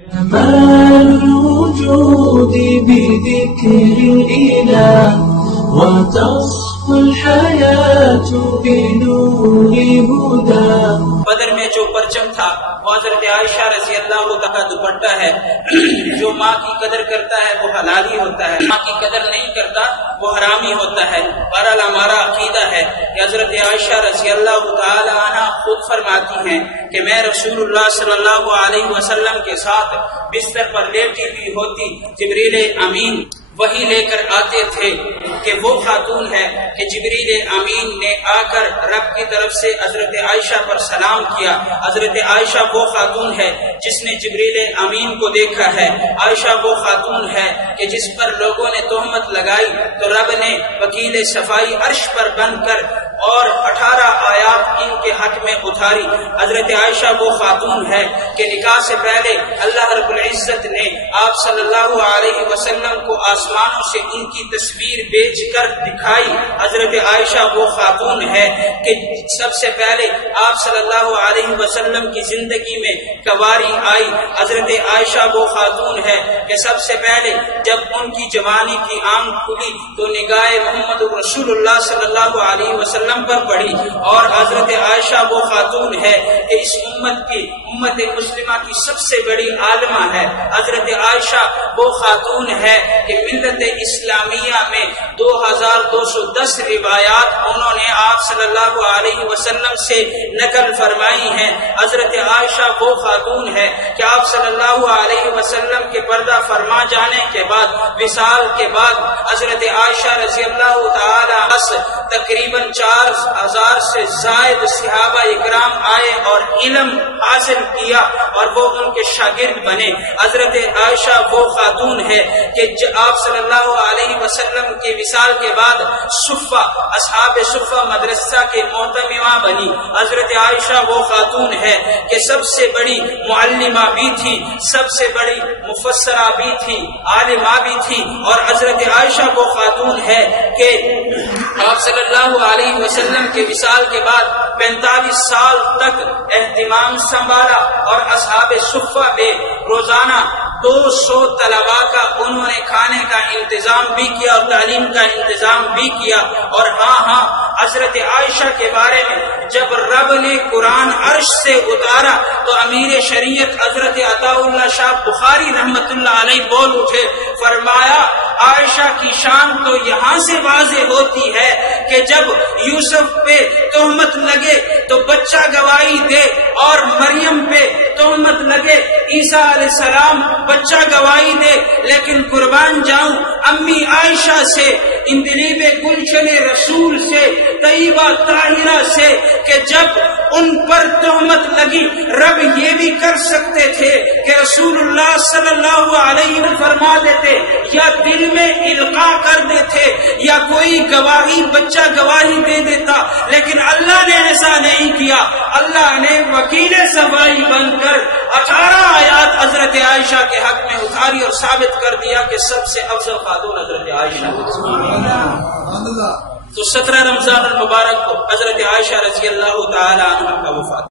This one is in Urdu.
جمال الوجود بذكر الإله وتصفو الحياة بنور هداه. بدر میں جو پرچم تھا وہ حضرت عائشہ رضی اللہ عنہا کا دوپٹہ ہے. جو ماں کی قدر کرتا ہے وہ حلالی ہوتا ہے، ماں کی قدر نہیں کرتا وہ حرامی ہوتا ہے. بہرحال ہمارا عقیدہ ہے کہ حضرت عائشہ رضی اللہ تعالی عنہا خود فرماتی ہیں کہ میں رسول اللہ صلی اللہ علیہ وسلم کے ساتھ بستر پر لیٹی ہوئی ہوتی، جبریل امین وہی لے کر آتے تھے کہ وہ خاتون ہے کہ جبریل امین نے آ کر رب کی طرف سے حضرت عائشہ پر سلام کیا. حضرت عائشہ وہ خاتون ہے جس نے جبریل امین کو دیکھا ہے. عائشہ وہ خاتون ہے کہ جس پر لوگوں نے تہمت لگائی تو رب نے وکیل صفائی عرش پر بن کر اور 18 آیات ان کے حق میں اتاری. حضرت عائشہ وہ خاتون ہے کہ نکاح سے پہلے اللہ رب العزت نے آپ صلی اللہ علیہ وسلم کو آسمانوں سے ان کی تصویر بیچ کر دکھائی. حضرت عائشہ وہ خاتون ہے کہ سب سے پہلے آپ صلی اللہ علیہ وسلم کی زندگی میں کنواری آئی. حضرت عائشہ وہ خاتون ہے کہ سب سے پہلے جب ان کی جوانی کی آنکھ کھلی تو نگاہ محمد رسول اللہ صلی اللہ علیہ وسلم پر پڑی. اور حضرت عائشہ وہ خاتون ہے کہ اس امت مسلمہ کی سب سے بڑی عالمہ ہے. حضرت عائشہ وہ خاتون ہے کہ ملت اسلامیہ میں 2210 روایات انہوں نے آپ صلی اللہ علیہ وسلم سے نقل فرمائی ہیں. حضرت عائشہ وہ خاتون ہے کہ آپ صلی اللہ علیہ وسلم کے پردہ فرما جانے کے بعد وصال کے بعد حضرت عائشہ رضی اللہ تعالی تقریباً 4000 سے زائد صحابہ اکرام آئے اور علم حاصل کیا اور وہ ان کے شاگرد بنے. حضرت عائشہ وہ خاتون ہے کہ آپ صلی اللہ علیہ وسلم کے وصال کے بعد صفہ اصحاب صفہ مدرسہ کے محتممہ بنی. حضرت عائشہ وہ خاتون ہے کہ سب سے بڑی معلمہ بھی تھی، سب سے بڑی مفسرہ بھی تھی، عالمہ بھی تھی. اور حضرت عائشہ وہ خاتون ہے کہ آپ صلی اللہ علیہ وسلم کے وصال کے بعد 45 سال تک اہتمام سنبھالا اور اصحاب صفہ میں روزانہ 200 طلباء کا انہوں نے کھانے کا انتظام بھی کیا اور تعلیم کا انتظام بھی کیا. اور ہاں حضرت عائشہ کے بارے میں جب رب نے قرآن عرش سے اتارا تو امیر شریعت حضرت عطاء اللہ شاہ بخاری رحمت اللہ علیہ بول اٹھے، فرمایا عائشہ کی شان تو یہاں سے واضح ہوتی ہے کہ جب یوسف پہ تہمت لگے تو بچہ گواہی دے اور مریم پہ تہمت لگے عیسیٰ علیہ السلام بچہ گواہی دے. لیکن قربان جاؤں امی عائشہ سے، اندلیب گلشن رسول سے، طیبہ طاہرہ سے کہ جب ان پر تہمت لگی رب یہ بھی کر سکتے تھے کہ رسول اللہ صلی اللہ علیہ وسلم فرما دیتے یا دل میں القاء کر دیتے یا کوئی گواہی بچہ گواہی دے دیتا، لیکن اللہ نے ایسا نہیں کیا. اللہ نے وکیل صفائی بن کر 18 آیات حضرت عائشہ کے حق میں اتاری اور ثابت کر دیا کہ سب سے افضل خاتون حضرت عائشہ. تو 17 رمضان المبارک کو حضرت عائشہ رضی اللہ تعالی عنہ کا وفات.